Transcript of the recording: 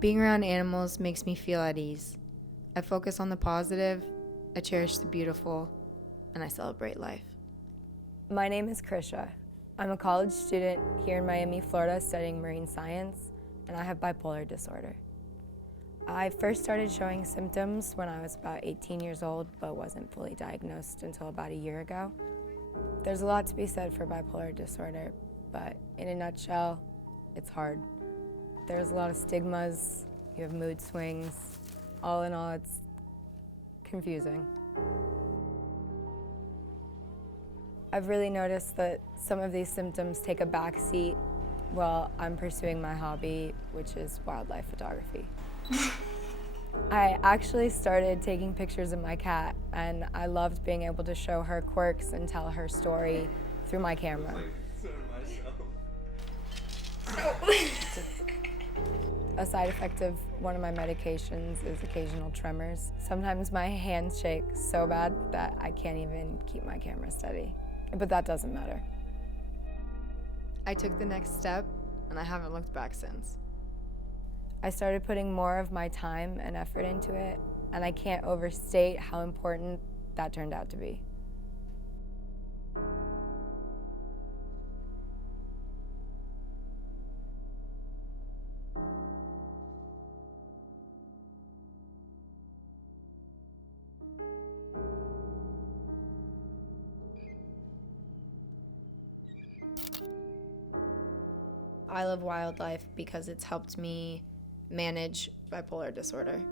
Being around animals makes me feel at ease. I focus on the positive, I cherish the beautiful, and I celebrate life. My name is Krysia. I'm a college student here in Miami, Florida, studying marine science, and I have bipolar disorder. I first started showing symptoms when I was about 18 years old, but wasn't fully diagnosed until about a year ago. There's a lot to be said for bipolar disorder, but in a nutshell, it's hard. There's a lot of stigmas, you have mood swings. All in all, it's confusing. I've really noticed that some of these symptoms take a backseat while I'm pursuing my hobby, which is wildlife photography. I actually started taking pictures of my cat, and I loved being able to show her quirks and tell her story through my camera. A side effect of one of my medications is occasional tremors. Sometimes my hands shake so bad that I can't even keep my camera steady. But that doesn't matter. I took the next step, and I haven't looked back since. I started putting more of my time and effort into it, and I can't overstate how important that turned out to be. I love wildlife because it's helped me manage bipolar disorder.